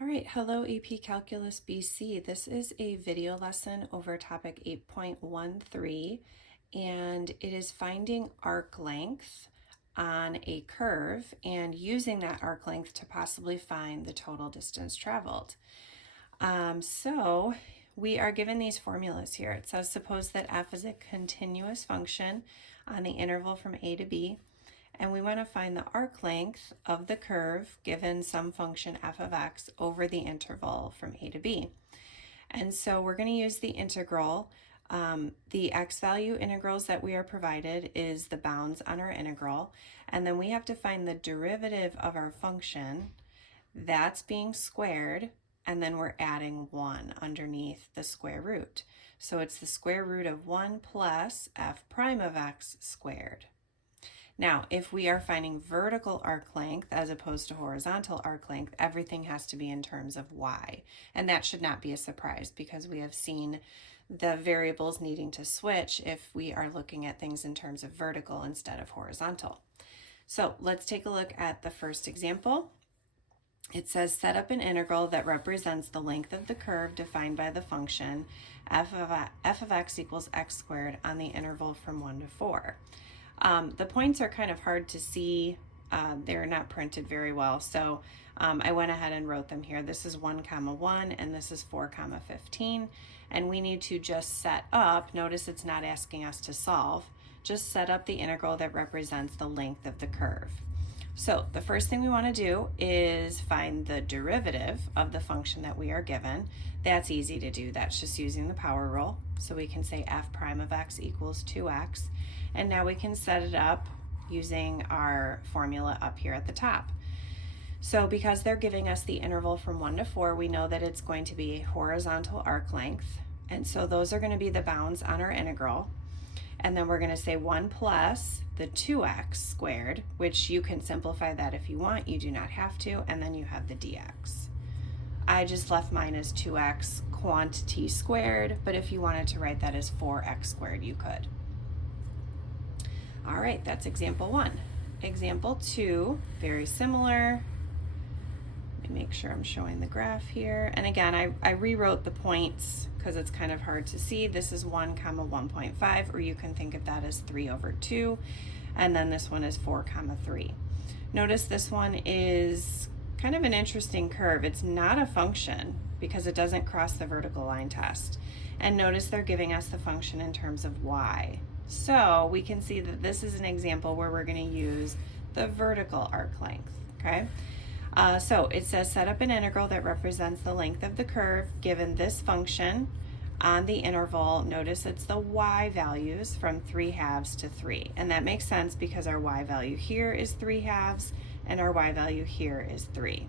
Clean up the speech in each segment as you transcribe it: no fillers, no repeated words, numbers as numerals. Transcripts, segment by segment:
All right, hello AP Calculus BC. This is a video lesson over topic 8.13, and it is finding arc length on a curve and using that arc length to possibly find the total distance traveled. So we are given these formulas here. It says suppose that f is a continuous function on the interval from a to b, and we want to find the arc length of the curve given some function f of x over the interval from a to b. And so we're going to use the integral. The x value integrals that we are provided is the bounds on our integral, and then we have to find the derivative of our function. That's being squared, and then we're adding 1 underneath the square root. So it's the square root of 1 plus f prime of x squared. Now, if we are finding vertical arc length as opposed to horizontal arc length, everything has to be in terms of y. And that should not be a surprise because we have seen the variables needing to switch if we are looking at things in terms of vertical instead of horizontal. So let's take a look at the first example. It says set up an integral that represents the length of the curve defined by the function f of x equals x squared on the interval from 1 to 4. The points are kind of hard to see. They're not printed very well, so I went ahead and wrote them here. This is 1 comma 1 and this is 4 comma 15, and we need to just set up, notice it's not asking us to solve, just set up the integral that represents the length of the curve. So the first thing we want to do is find the derivative of the function that we are given. That's easy to do. That's just using the power rule. So we can say f prime of x equals 2x. And now we can set it up using our formula up here at the top. So because they're giving us the interval from 1 to 4, we know that it's going to be a horizontal arc length. And so those are going to be the bounds on our integral. And then we're going to say 1 plus the 2x squared, which you can simplify that if you want. You do not have to. And then you have the dx. I just left mine as 2x quantity squared, but if you wanted to write that as 4x squared, you could. All right, that's example 1. Example 2, very similar. Let me make sure I'm showing the graph here. And again, I rewrote the points because it's kind of hard to see. This is 1 comma 1.5, or you can think of that as 3 over 2. And then this one is 4 comma 3. Notice this one is kind of an interesting curve. It's not a function because it doesn't cross the vertical line test. And notice they're giving us the function in terms of y. So we can see that this is an example where we're going to use the vertical arc length, okay? So it says set up an integral that represents the length of the curve given this function on the interval. Notice it's the y values from 3/2 to 3. And that makes sense because our y value here is 3/2 and our y value here is 3.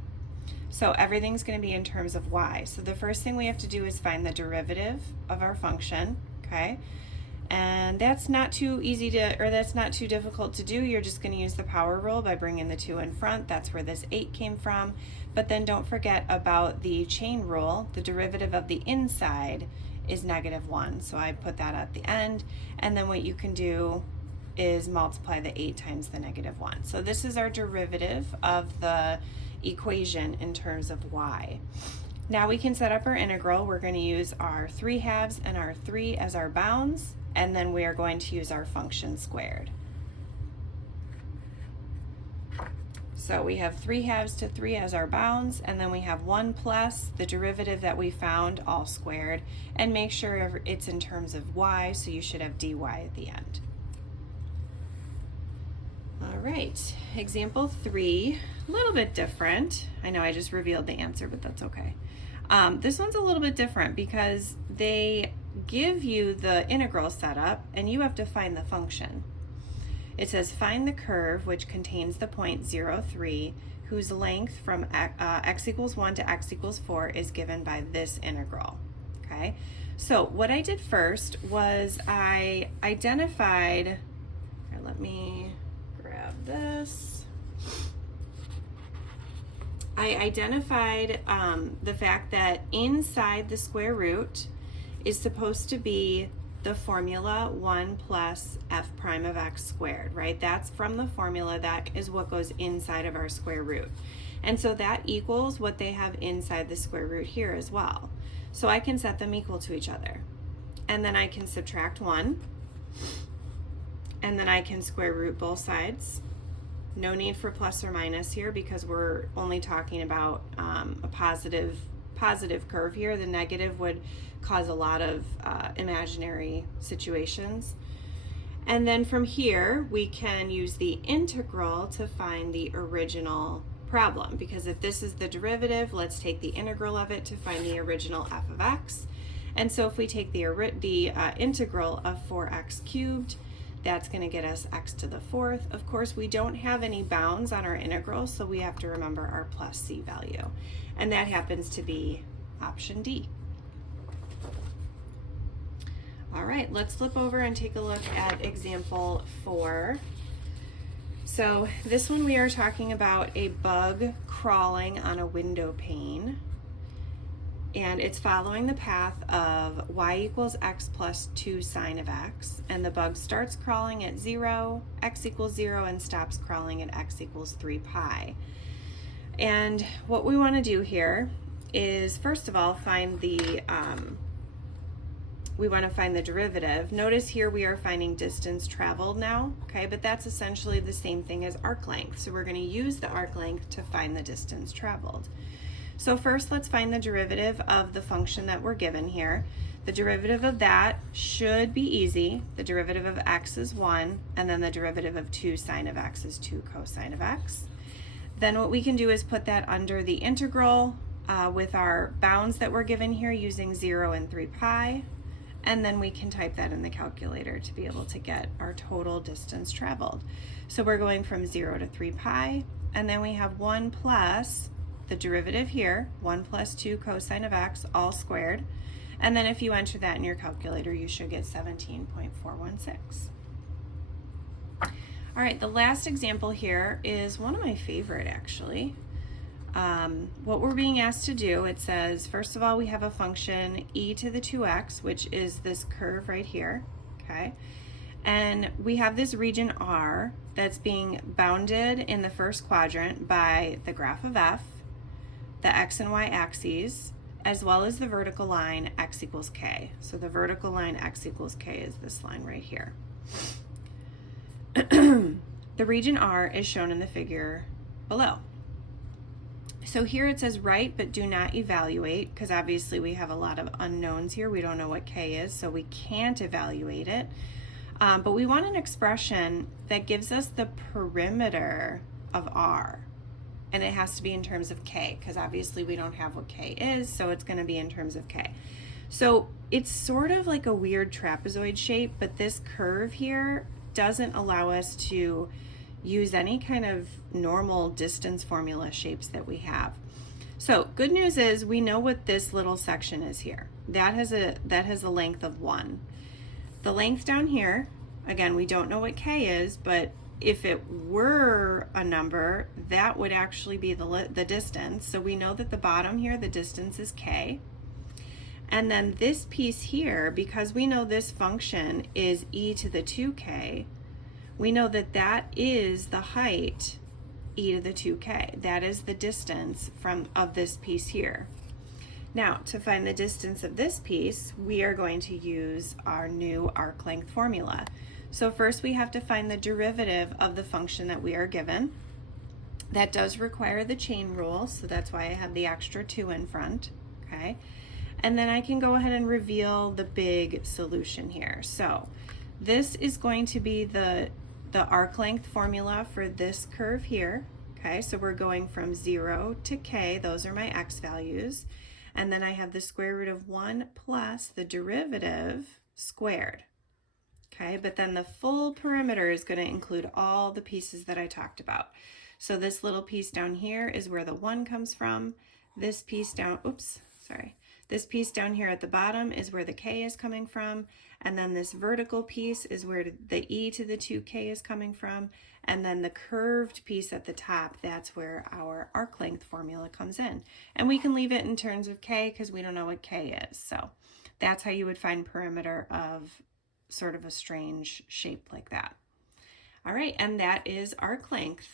So everything's going to be in terms of y. So the first thing we have to do is find the derivative of our function, okay? And that's not too easy to, or that's not too difficult to do. You're just going to use the power rule by bringing the 2 in front. That's where this 8 came from. But then don't forget about the chain rule. The derivative of the inside is -1. So I put that at the end. And then what you can do is multiply the 8 times the -1. So this is our derivative of the equation in terms of y. Now we can set up our integral. We're going to use our 3/2 and our 3 as our bounds, and then we are going to use our function squared. So we have 3/2 to 3 as our bounds, and then we have 1 plus the derivative that we found all squared, and make sure it's in terms of y, so you should have dy at the end. All right, example 3, a little bit different. I know I just revealed the answer, but that's okay. This one's a little bit different because they give you the integral setup and you have to find the function. It says find the curve which contains the point 0, 3, whose length from x equals 1 to x equals 4 is given by this integral. Okay, so what I did first was I identified, here, let me grab this. I identified the fact that inside the square root is supposed to be the formula 1 plus f prime of x squared, right? That's from the formula. That is what goes inside of our square root. And so that equals what they have inside the square root here as well. So I can set them equal to each other. And then I can subtract 1. And then I can square root both sides. No need for plus or minus here because we're only talking about a positive curve here. The negative would cause a lot of imaginary situations. And then from here, we can use the integral to find the original problem, because if this is the derivative, let's take the integral of it to find the original f of x. And so if we take the integral of 4x cubed, that's going to get us x to the 4th. Of course, we don't have any bounds on our integral, so we have to remember our plus c value. And that happens to be option D. All right, let's flip over and take a look at example 4. So this one we are talking about a bug crawling on a window pane, and it's following the path of y equals x plus 2 sine of x, and the bug starts crawling at 0, x equals 0, and stops crawling at x equals 3 pi. And what we want to do here is, first of all, find the we want to find the derivative. Notice here we are finding distance traveled now, okay, but that's essentially the same thing as arc length. So we're going to use the arc length to find the distance traveled. So first, let's find the derivative of the function that we're given here. The derivative of that should be easy. The derivative of x is 1, and then the derivative of 2 sine of x is 2 cosine of x. Then what we can do is put that under the integral with our bounds that we're given here using 0 and 3 pi. And then we can type that in the calculator to be able to get our total distance traveled. So we're going from 0 to 3 pi, and then we have 1 plus the derivative here, 1 plus 2 cosine of x, all squared. And then if you enter that in your calculator, you should get 17.416. All right, the last example here is one of my favorite, actually. What we're being asked to do, it says, first of all, we have a function e to the 2x, which is this curve right here, okay? And we have this region R that's being bounded in the first quadrant by the graph of f, the x and y axes, as well as the vertical line x equals k. So the vertical line x equals k is this line right here. The region R is shown in the figure below. So here it says write but do not evaluate, because obviously we have a lot of unknowns here. We don't know what k is, so we can't evaluate it. But we want an expression that gives us the perimeter of R. And it has to be in terms of k, because obviously we don't have what k is, so it's going to be in terms of k. So it's sort of like a weird trapezoid shape, but this curve here doesn't allow us to use any kind of normal distance formula shapes that we have. So good news is we know what this little section is here. That has a length of 1. The length down here, again, we don't know what k is, but if it were a number, that would actually be the distance. So we know that the bottom here, the distance is k. And then this piece here, because we know this function is e to the 2k, we know that that is the height e to the 2k. That is the distance of this piece here. Now, to find the distance of this piece, we are going to use our new arc length formula. So first we have to find the derivative of the function that we are given. That does require the chain rule, so that's why I have the extra 2 in front, okay? And then I can go ahead and reveal the big solution here. So this is going to be the arc length formula for this curve here, okay? So we're going from 0 to k, those are my x values. And then I have the square root of 1 plus the derivative squared. Okay, but then the full perimeter is going to include all the pieces that I talked about. So this little piece down here is where the 1 comes from. This piece down, this piece down here at the bottom is where the k is coming from. And then this vertical piece is where the e to the 2k is coming from. And then the curved piece at the top, that's where our arc length formula comes in. And we can leave it in terms of k because we don't know what k is. So that's how you would find perimeter of sort of a strange shape like that. All right, and that is arc length.